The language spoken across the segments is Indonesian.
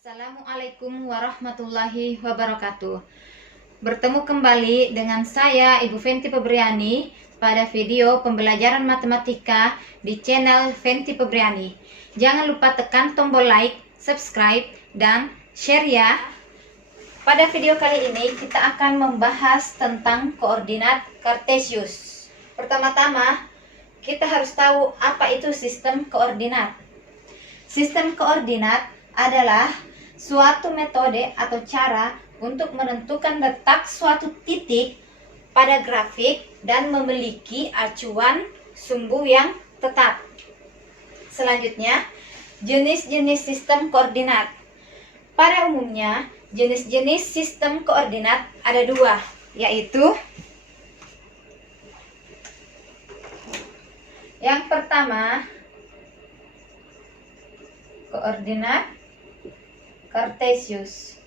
Assalamualaikum warahmatullahi wabarakatuh. Bertemu kembali dengan saya Ibu Fenty Febriani pada video pembelajaran matematika di channel Fenty Febriani. Jangan lupa tekan tombol like, subscribe, dan share ya. Pada video kali ini kita akan membahas tentang koordinat Kartesius. Pertama-tama kita harus tahu apa itu sistem koordinat. Sistem koordinat adalah suatu metode atau cara untuk menentukan letak suatu titik pada grafik dan memiliki acuan sumbu yang tetap. Selanjutnya, jenis-jenis sistem koordinat. Pada umumnya, jenis-jenis sistem koordinat ada dua, yaitu yang pertama, koordinat Kartesius,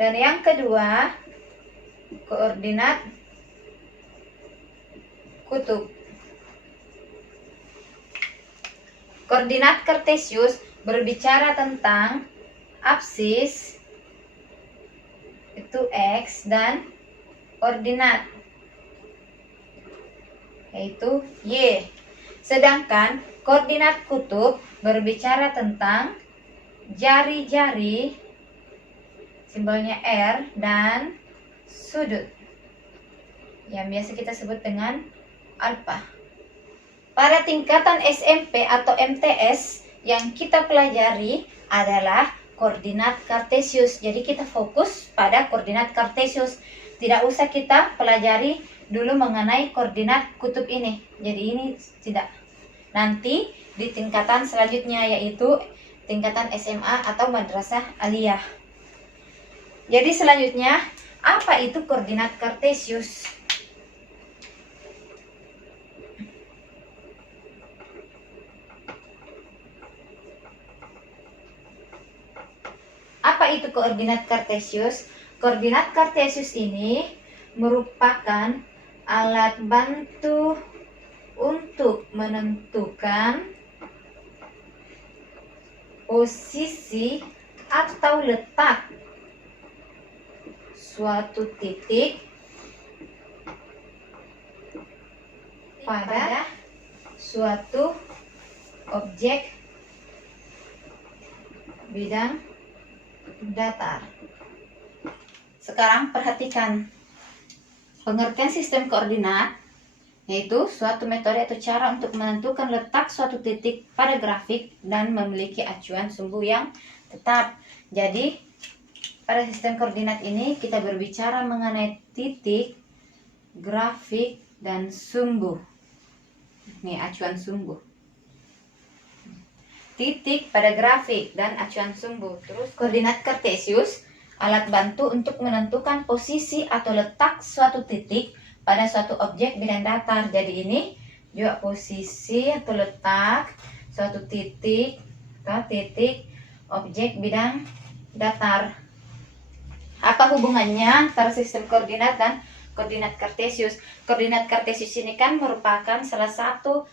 dan yang kedua koordinat kutub. Koordinat Kartesius berbicara tentang absis itu X dan koordinat yaitu Y. Sedangkan koordinat kutub berbicara tentang jari-jari, simbolnya R, dan sudut yang biasa kita sebut dengan alfa. Pada tingkatan SMP atau MTS yang kita pelajari adalah koordinat Kartesius. Jadi kita fokus pada koordinat Kartesius. Tidak usah kita pelajari dulu mengenai koordinat kutub ini. Jadi ini tidak. Nanti di tingkatan selanjutnya yaitu tingkatan SMA atau madrasah aliyah. Jadi selanjutnya, apa itu koordinat Kartesius? Apa itu koordinat Kartesius? Koordinat Kartesius ini merupakan alat bantu untuk menentukan posisi atau letak suatu titik pada suatu objek bidang datar. Sekarang perhatikan pengertian sistem koordinat, yaitu suatu metode atau cara untuk menentukan letak suatu titik pada grafik dan memiliki acuan sumbu yang tetap. Jadi pada sistem koordinat ini kita berbicara mengenai titik, grafik, dan sumbu. Ini acuan sumbu. Titik pada grafik dan acuan sumbu. Terus koordinat Kartesius, alat bantu untuk menentukan posisi atau letak suatu titik pada suatu objek bidang datar. Jadi ini juga posisi atau letak suatu titik atau titik objek bidang datar. Apa hubungannya antara sistem koordinat dan koordinat Kartesius? Koordinat Kartesius ini kan merupakan salah satu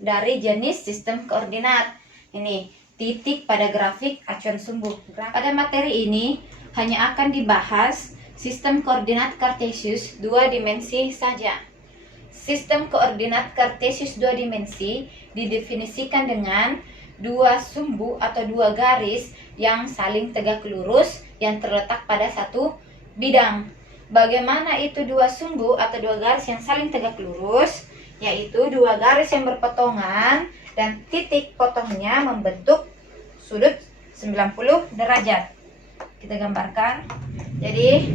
dari jenis sistem koordinat. Ini titik pada grafik acuan sumbu. Pada materi ini hanya akan dibahas sistem koordinat Kartesius 2 dimensi saja. Sistem koordinat Kartesius 2 dimensi didefinisikan dengan dua sumbu atau dua garis yang saling tegak lurus yang terletak pada satu bidang. Bagaimana itu dua sumbu atau dua garis yang saling tegak lurus? Yaitu dua garis yang berpotongan dan titik potongnya membentuk sudut 90 derajat. Kita gambarkan. Jadi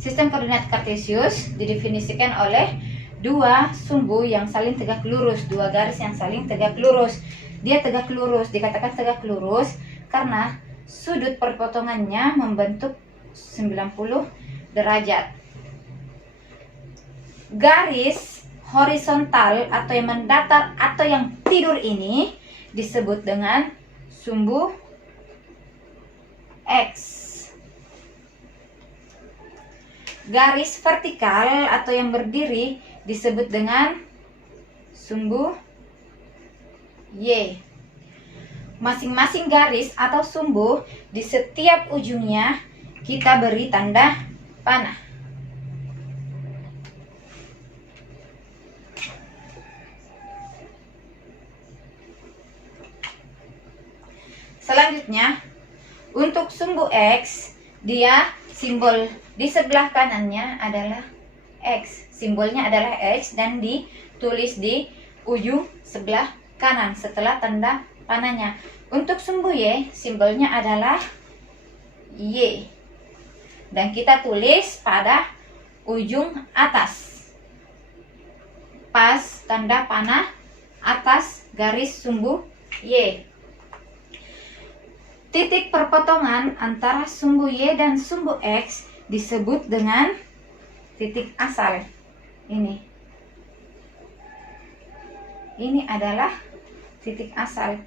sistem koordinat Kartesius didefinisikan oleh dua sumbu yang saling tegak lurus, dua garis yang saling tegak lurus. Dia tegak lurus, dikatakan tegak lurus karena sudut perpotongannya membentuk 90 derajat. Garis horizontal atau yang mendatar atau yang tidur ini disebut dengan sumbu X. Garis vertikal atau yang berdiri disebut dengan sumbu Y. masing-masing garis atau sumbu di setiap ujungnya kita beri tanda panah. Selanjutnya, untuk sumbu X, dia simbol di sebelah kanannya adalah X. Simbolnya adalah X dan ditulis di ujung sebelah kanan setelah tanda panahnya. Untuk sumbu Y, simbolnya adalah Y. Dan kita tulis pada ujung atas. Pas tanda panah atas garis sumbu Y. Titik perpotongan antara sumbu Y dan sumbu X disebut dengan titik asal. Ini adalah titik asal.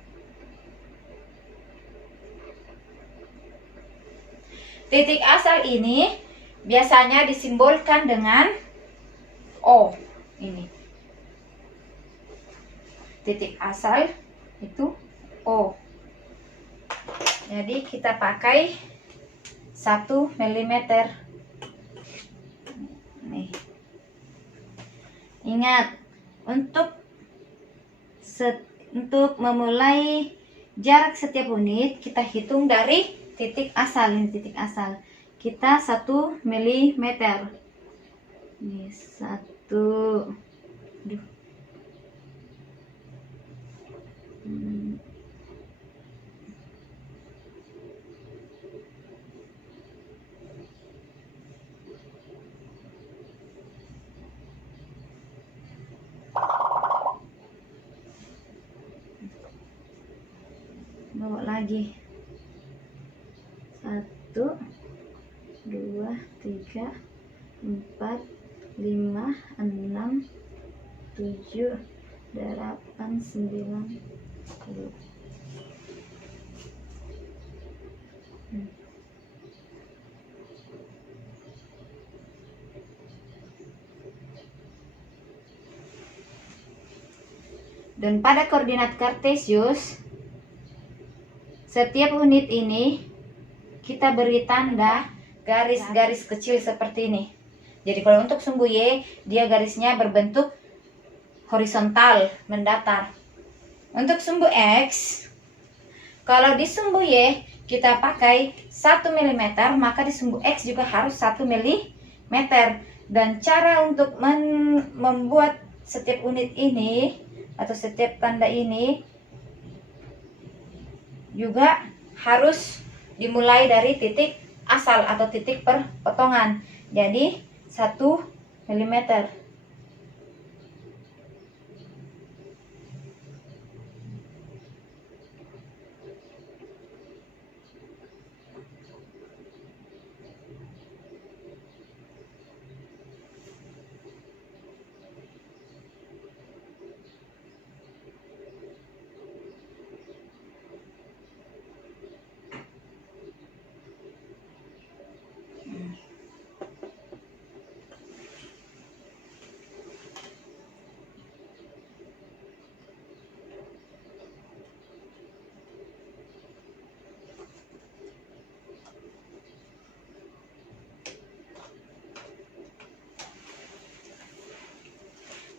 Titik asal ini biasanya disimbolkan dengan O. Ini. Titik asal itu O. Jadi kita pakai 1 mm. Nih. Ingat, untuk memulai jarak setiap unit kita hitung dari titik asal. Ini titik asal. Kita 1 mm. Ini 1. Bawa lagi 1 2 3 4 5 6 7 8 9 10. Dan pada koordinat kartesius, setiap unit ini kita beri tanda garis-garis kecil seperti ini. Jadi kalau untuk sumbu Y, dia garisnya berbentuk horizontal, mendatar. Untuk sumbu X, kalau di sumbu Y kita pakai 1 mm, maka di sumbu X juga harus 1 mm. Dan cara untuk membuat setiap unit ini atau setiap tanda ini juga harus dimulai dari titik asal atau titik perpotongan. Jadi 1 mm.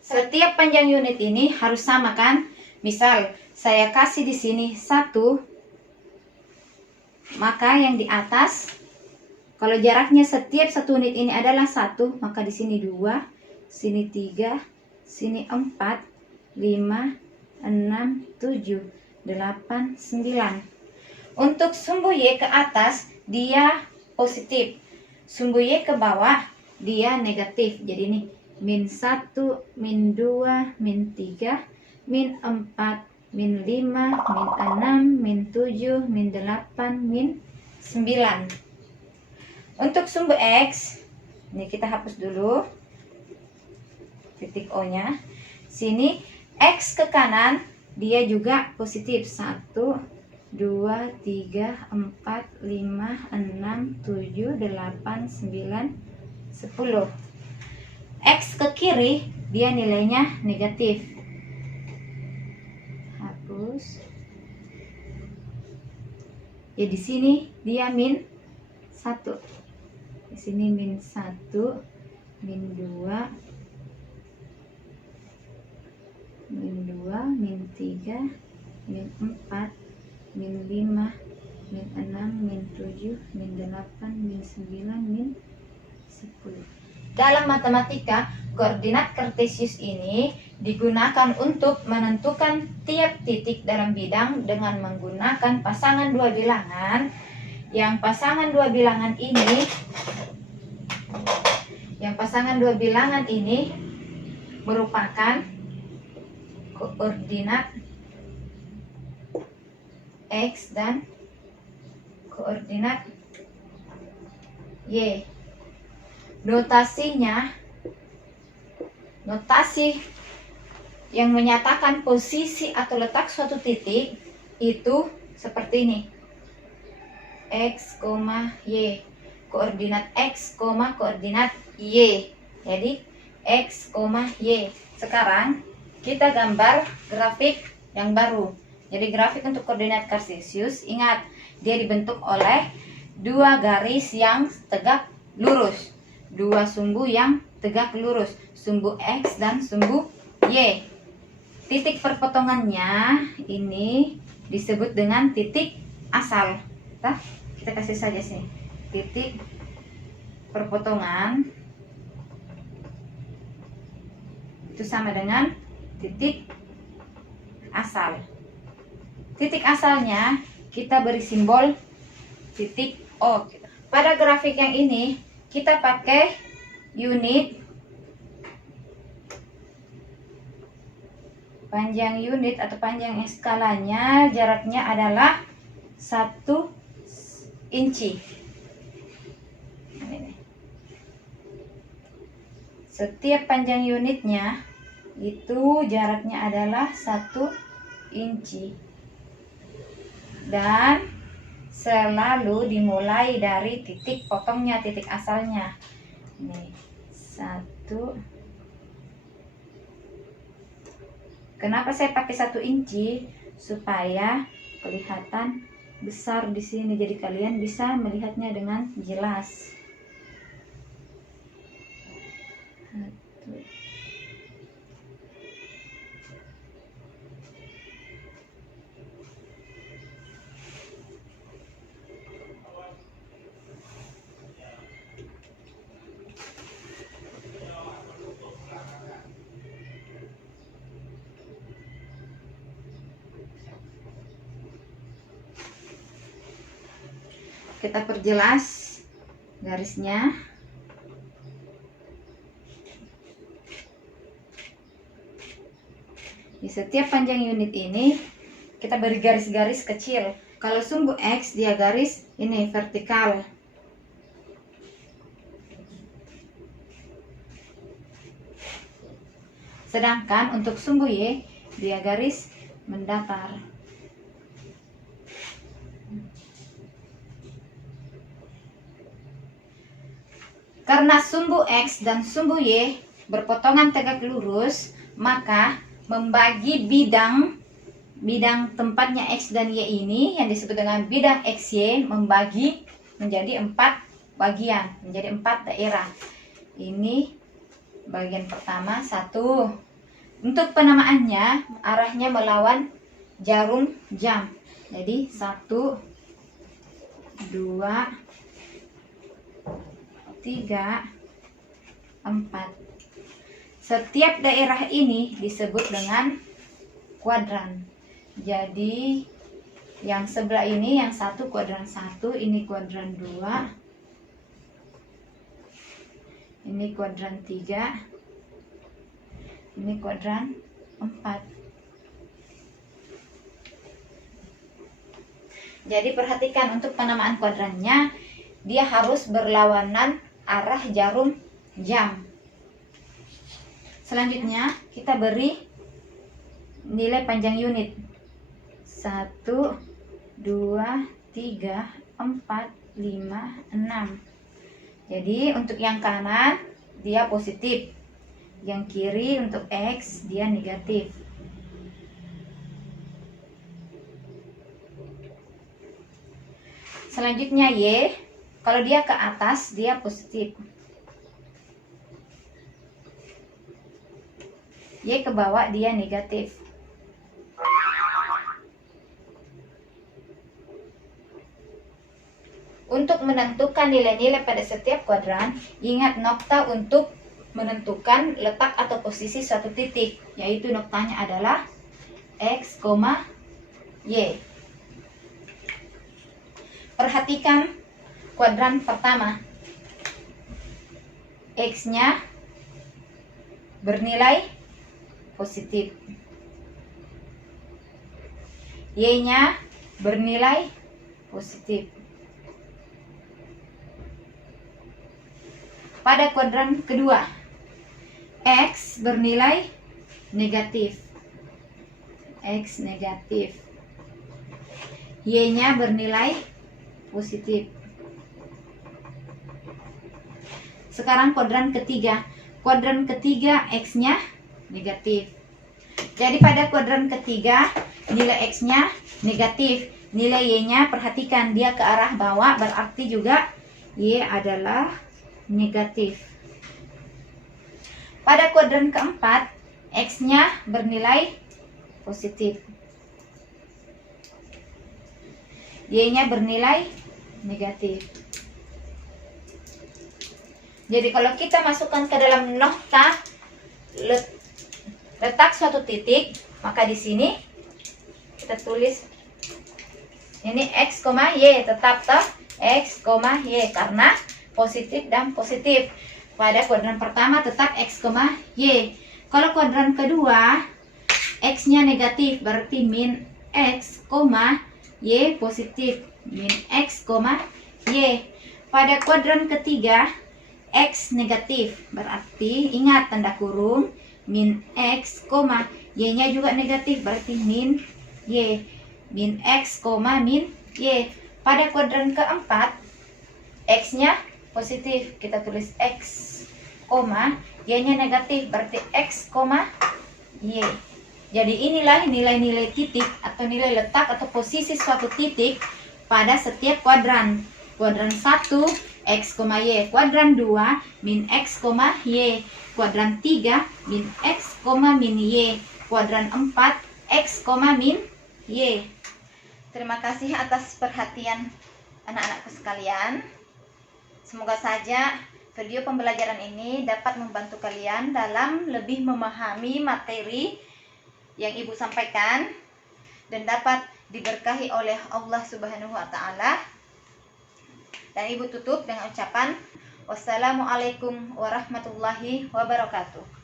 Setiap panjang unit ini harus sama kan? Misal saya kasih di sini 1, maka yang di atas, kalau jaraknya setiap satu unit ini adalah 1, maka di sini 2, sini 3, sini 4, 5, 6, 7, 8, 9. Untuk sumbu Y ke atas dia positif, sumbu Y ke bawah dia negatif. Jadi ini min 1, min 2, min 3, min 4, min 5, min 6, min 7, min 8, min 9. Untuk sumbu X, ini kita hapus dulu titik O nya. Sini X ke kanan dia juga positif. 1, 2, 3, 4, 5, 6, 7, 8, 9, 10. X ke kiri dia nilainya negatif. Hapus. Ya di sini dia min 1. Di sini min 1, min 2, min 2, min 3, min 4, min 5, min 6, min 7, min 8, min 9, min 10. Dalam matematika, koordinat kartesius ini digunakan untuk menentukan tiap titik dalam bidang dengan menggunakan pasangan dua bilangan. Yang pasangan dua bilangan ini merupakan koordinat X dan koordinat Y. Notasi yang menyatakan posisi atau letak suatu titik itu seperti ini. X, Y. Koordinat X, koordinat Y. Jadi X, Y. Sekarang kita gambar grafik yang baru. Jadi grafik untuk koordinat kartesius, ingat dia dibentuk oleh dua garis yang tegak lurus, dua sumbu yang tegak lurus, sumbu X dan sumbu Y. Titik perpotongannya ini disebut dengan titik asal. Kita kasih saja sini titik perpotongan itu sama dengan titik asal. Titik asalnya kita beri simbol titik O. Pada grafik yang ini kita pakai unit, panjang unit atau panjang skalanya jaraknya adalah 1 inci. Setiap panjang unitnya itu jaraknya adalah 1 inci dan selalu dimulai dari titik potongnya, titik asalnya. Ini 1. Kenapa saya pakai 1 inci? Supaya kelihatan besar di sini, jadi kalian bisa melihatnya dengan jelas. 1. Kita perjelas garisnya. Di setiap panjang unit ini kita beri garis-garis kecil. Kalau sumbu X dia garis ini vertikal. Sedangkan untuk sumbu Y dia garis mendatar. Karena sumbu X dan sumbu Y berpotongan tegak lurus, maka membagi bidang tempatnya X dan Y ini yang disebut dengan bidang XY membagi menjadi 4 bagian, menjadi 4 daerah. Ini bagian pertama 1. Untuk penamaannya arahnya melawan jarum jam. Jadi 1, 2, 3, 4. Setiap daerah ini disebut dengan kuadran. Jadi yang sebelah ini yang 1 kuadran 1, ini kuadran 2, ini kuadran 3, ini kuadran 4. Jadi perhatikan untuk penamaan kuadrannya, dia harus berlawanan arah jarum jam. Selanjutnya kita beri nilai panjang unit 1, 2, 3, 4, 5, 6. Jadi untuk yang kanan dia positif, yang kiri untuk X dia negatif. Selanjutnya Y, kalau dia ke atas dia positif. Y ke bawah dia negatif. Untuk menentukan nilai-nilai pada setiap kuadran, ingat nokta untuk menentukan letak atau posisi suatu titik, yaitu noktanya adalah X, Y. Perhatikan kuadran pertama. X-nya bernilai positif. Y-nya bernilai positif. Pada kuadran kedua, X bernilai negatif. X negatif. Y-nya bernilai positif. Sekarang kuadran ketiga. Kuadran ketiga X-nya negatif. Jadi pada kuadran ketiga nilai X-nya negatif. Nilai Y-nya perhatikan dia ke arah bawah, berarti juga Y adalah negatif. Pada kuadran keempat X-nya bernilai positif. Y-nya bernilai negatif. Jadi kalau kita masukkan ke dalam nokta letak suatu titik, maka di sini kita tulis ini X, Y, tetap toh X, Y karena positif dan positif. Pada kuadran pertama tetap X, Y. Kalau kuadran kedua X-nya negatif, berarti min X, Y positif. Min X, Y. Pada kuadran ketiga X negatif, berarti ingat tanda kurung min X, Y-nya juga negatif, berarti min Y. Min X, min Y. Pada kuadran keempat X-nya positif, kita tulis X, Y-nya negatif, berarti X, Y. Jadi inilah nilai-nilai titik atau nilai letak atau posisi suatu titik pada setiap kuadran. Kuadran 1 X, Y. Kuadran 2 min X, Y. Kuadran 3 min X, min Y. Kuadran 4 X, min Y. Terima kasih atas perhatian anak-anakku sekalian. Semoga saja video pembelajaran ini dapat membantu kalian dalam lebih memahami materi yang Ibu sampaikan dan dapat diberkahi oleh Allah Subhanahu wa taala. Dan Ibu tutup dengan ucapan wassalamualaikum warahmatullahi wabarakatuh.